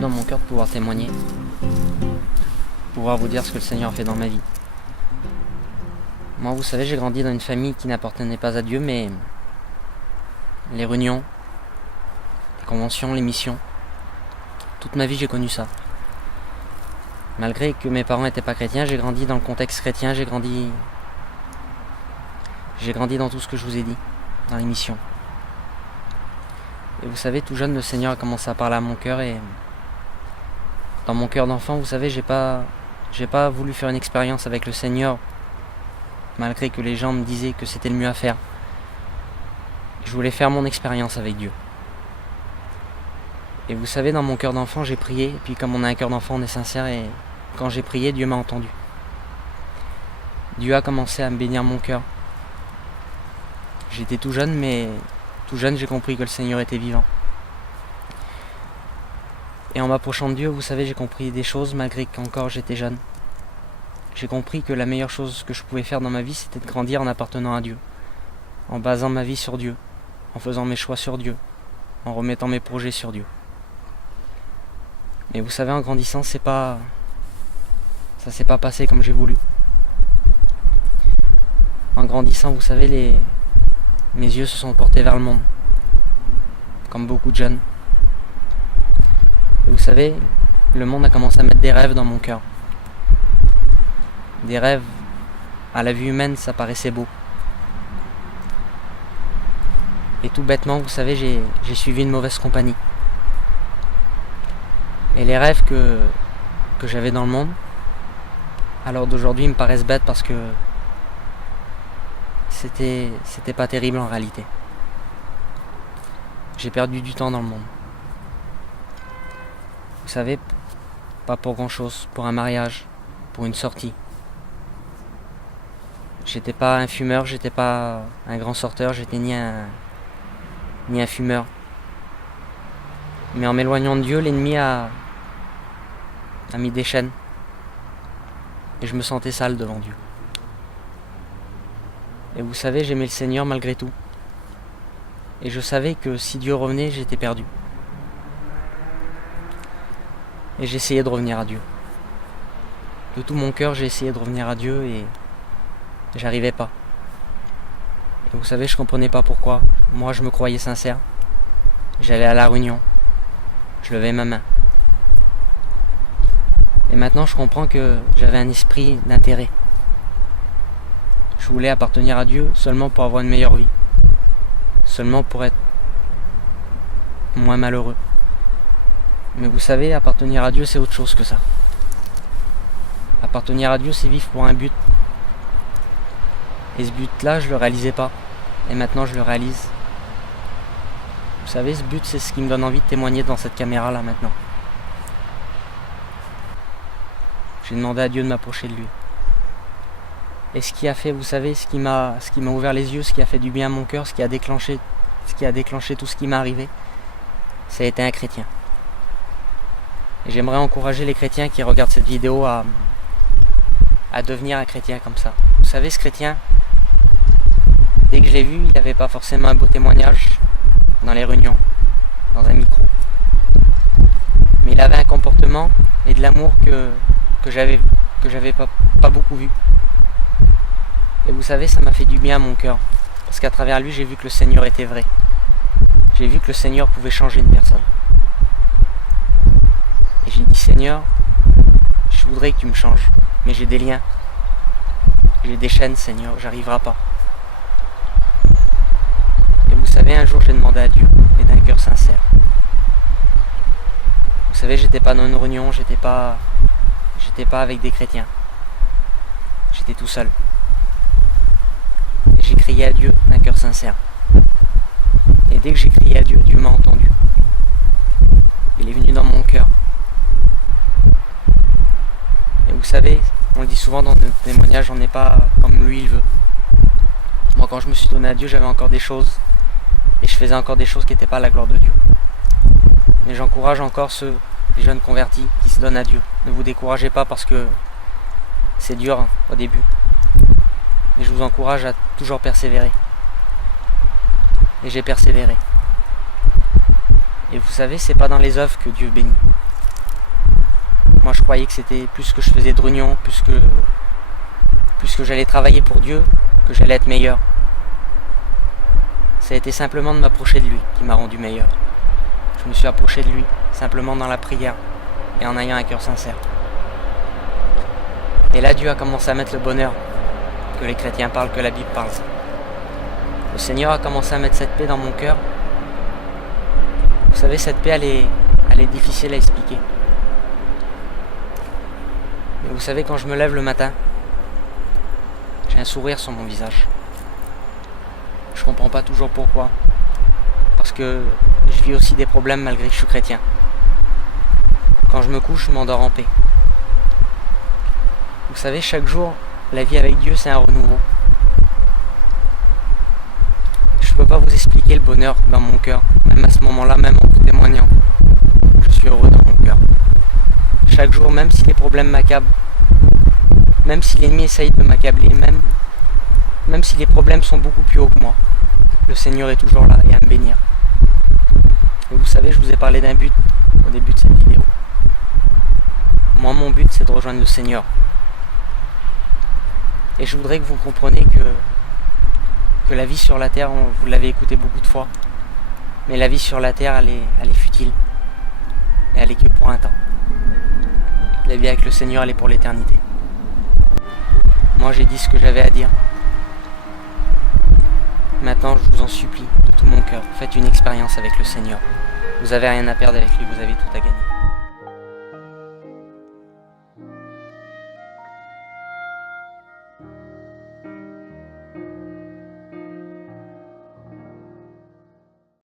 dans mon cœur de pouvoir témoigner, de pouvoir vous dire ce que le Seigneur a fait dans ma vie. Moi, vous savez, j'ai grandi dans une famille qui n'appartenait pas à Dieu, mais les réunions, les conventions, les missions, toute ma vie j'ai connu ça. Malgré que mes parents n'étaient pas chrétiens, j'ai grandi dans le contexte chrétien, j'ai grandi dans tout ce que je vous ai dit, dans les missions. Et vous savez, tout jeune, le Seigneur a commencé à parler à mon cœur, et dans mon cœur d'enfant, vous savez, j'ai pas voulu faire une expérience avec le Seigneur, malgré que les gens me disaient que c'était le mieux à faire. Je voulais faire mon expérience avec Dieu. Et vous savez, dans mon cœur d'enfant, j'ai prié, et puis comme on a un cœur d'enfant, on est sincère, et quand j'ai prié, Dieu m'a entendu. Dieu a commencé à me bénir mon cœur. J'étais tout jeune, mais tout jeune, j'ai compris que le Seigneur était vivant. Et en m'approchant de Dieu, vous savez, j'ai compris des choses malgré qu'encore j'étais jeune. J'ai compris que la meilleure chose que je pouvais faire dans ma vie, c'était de grandir en appartenant à Dieu, en basant ma vie sur Dieu, en faisant mes choix sur Dieu, en remettant mes projets sur Dieu. Mais vous savez, en grandissant, ça s'est pas passé comme j'ai voulu. En grandissant, vous savez, mes yeux se sont portés vers le monde, comme beaucoup de jeunes. Et vous savez, le monde a commencé à mettre des rêves dans mon cœur. Des rêves, à la vue humaine, ça paraissait beau. Et tout bêtement, vous savez, j'ai suivi une mauvaise compagnie. Et les rêves que j'avais dans le monde, alors d'aujourd'hui, ils me paraissent bêtes parce que c'était pas terrible en réalité. J'ai perdu du temps dans le monde. Vous savez, pas pour grand chose, pour un mariage, pour une sortie. J'étais pas un fumeur, j'étais pas un grand sorteur, j'étais ni un fumeur. Mais en m'éloignant de Dieu, l'ennemi a mis des chaînes. Et je me sentais sale devant Dieu. Et vous savez, j'aimais le Seigneur malgré tout. Et je savais que si Dieu revenait, j'étais perdu. Et j'essayais de revenir à Dieu. De tout mon cœur, j'ai essayé de revenir à Dieu et j'arrivais pas. Et vous savez, je comprenais pas pourquoi. Moi, je me croyais sincère. J'allais à la réunion. Je levais ma main. Et maintenant, je comprends que j'avais un esprit d'intérêt. Je voulais appartenir à Dieu seulement pour avoir une meilleure vie. Seulement pour être moins malheureux. Mais vous savez, appartenir à Dieu, c'est autre chose que ça. Appartenir à Dieu, c'est vivre pour un but. Et ce but-là, je le réalisais pas. Et maintenant, je le réalise. Vous savez, ce but, c'est ce qui me donne envie de témoigner dans cette caméra-là maintenant. J'ai demandé à Dieu de m'approcher de lui. Et ce qui a fait, vous savez, ce qui m'a ouvert les yeux, ce qui a fait du bien à mon cœur, ce qui a déclenché tout ce qui m'est arrivé, ça a été un chrétien. Et j'aimerais encourager les chrétiens qui regardent cette vidéo à devenir un chrétien comme ça. Vous savez, ce chrétien, dès que je l'ai vu, il n'avait pas forcément un beau témoignage dans les réunions, dans un micro. Mais il avait un comportement et de l'amour que j'avais pas beaucoup vu. Et vous savez, ça m'a fait du bien à mon cœur. Parce qu'à travers lui, j'ai vu que le Seigneur était vrai. J'ai vu que le Seigneur pouvait changer une personne. Et j'ai dit, Seigneur, je voudrais que tu me changes. Mais j'ai des liens. J'ai des chaînes, Seigneur, j'arriverai pas. Et vous savez, un jour, j'ai demandé à Dieu, et d'un cœur sincère. Vous savez, j'étais pas dans une réunion, j'étais pas avec des chrétiens. J'étais tout seul. Et j'ai crié à Dieu d'un cœur sincère. Et dès que j'ai crié à Dieu, Dieu m'a entendu. Il est venu dans mon cœur. Et vous savez, on le dit souvent dans nos témoignages, on n'est pas comme lui il veut. Moi, quand je me suis donné à Dieu, j'avais encore des choses. Et je faisais encore des choses qui n'étaient pas à la gloire de Dieu. Mais j'encourage encore les jeunes convertis qui se donnent à Dieu. Ne vous découragez pas parce que c'est dur au début. Mais je vous encourage à toujours persévérer. Et j'ai persévéré. Et vous savez, c'est pas dans les œuvres que Dieu bénit. Moi je croyais que c'était plus que je faisais de réunions, plus que j'allais travailler pour Dieu, que j'allais être meilleur. Ça a été simplement de m'approcher de lui qui m'a rendu meilleur. Je me suis approché de lui, simplement dans la prière et en ayant un cœur sincère. Et là, Dieu a commencé à mettre le bonheur que les chrétiens parlent, que la Bible parle. Le Seigneur a commencé à mettre cette paix dans mon cœur. Vous savez, cette paix, elle est difficile à expliquer. Mais vous savez, quand je me lève le matin, j'ai un sourire sur mon visage. Je comprends pas toujours pourquoi. Parce que je vis aussi des problèmes malgré que je suis chrétien. Quand je me couche, je m'endors en paix. Vous savez, chaque jour, la vie avec Dieu, c'est un renouveau. Je peux pas vous expliquer le bonheur dans mon cœur. Même à ce moment-là, même en vous témoignant, je suis heureux dans mon cœur. Chaque jour, même si les problèmes m'accablent, même si l'ennemi essaye de m'accabler, même si les problèmes sont beaucoup plus hauts que moi, le Seigneur est toujours là et à me bénir. Et vous savez, je vous ai parlé d'un but au début de cette vidéo. Moi, mon but, c'est de rejoindre le Seigneur. Et je voudrais que vous compreniez que la vie sur la terre, vous l'avez écouté beaucoup de fois, mais la vie sur la terre, elle est futile. Et elle est que pour un temps. La vie avec le Seigneur, elle est pour l'éternité. Moi, j'ai dit ce que j'avais à dire. Maintenant, je vous en supplie, de tout mon cœur, faites une expérience avec le Seigneur. Vous avez rien à perdre avec lui, vous avez tout à gagner.